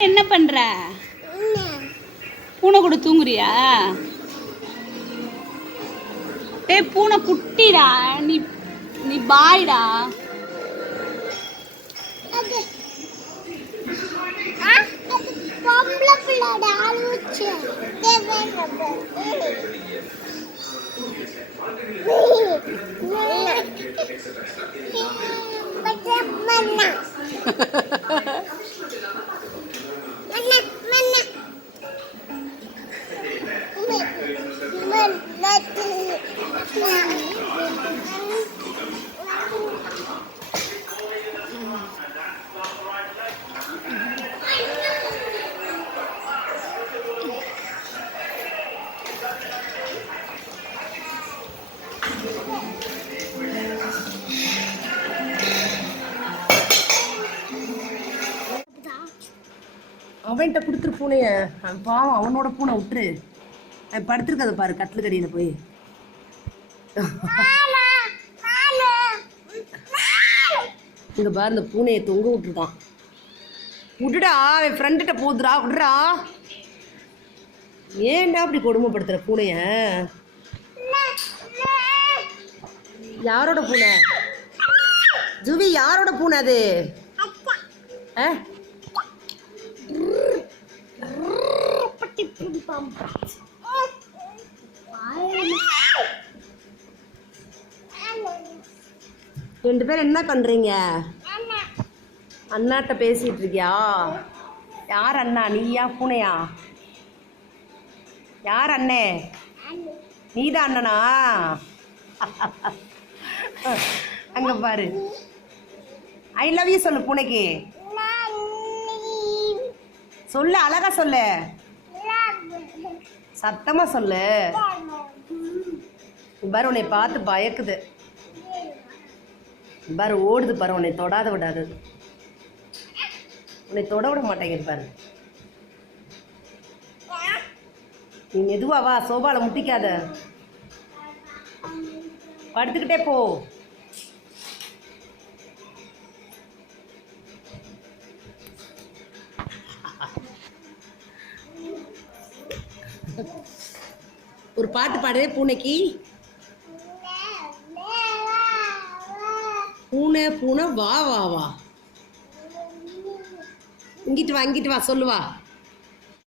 என்ன பண்ற பூனை கூட தூங்குறியா டேய் பூனை குட்டிடா நீ நீ பாய்டா அது ஆ அது பொம்பளை அவன்கிட்ட கொடுத்துரு பூனைய. அவன் பாவம் அவனோட பூனை விட்டுரு. அவன் பாரு கட்டில் கடியில் போய். இங்க பாரு இந்த பூனையை தொங்க விட்டுருக்கான் விட்டுடா என் ஃப்ரெண்டுகிட்ட போதுடா விடுறா ஏன்டா அப்படி கொடுமைப்படுத்துற பூனைய? யாரோட பூனை? ஜுவி யாரோட பூனை அது? ஆ? ரெண்டு பேரும் என்ன பண்றீங்க? அண்ணாட்ட பேசிட்டு இருக்கியா? யார் அண்ணா? நீயா பூனையா? யார் அண்ணே? நீதான் அண்ணனா? அங்க பாரு. ஐ லவ் யூ சொல்லு பூனைக்கு. சொல்லு அழகா சொல்லு. சத்தமா சொல்லு. பாரு உன்னை பார்த்து பயக்குது. பாரு ஓடுது பாரு உன்னை தொடாத விடாது. உன்னை தொட விட மாட்டேங்குது பாரு. நீ மெதுவா வா சோபாவில் முட்டிக்காத. படுத்துக்கிட்டே போ. ஒரு பாட்டு பாடுறேன் பூனைக்கு. பூனை பூனை வா வா வா. இங்கிட்டு வா இங்கிட்டு வா சொல்லுவா.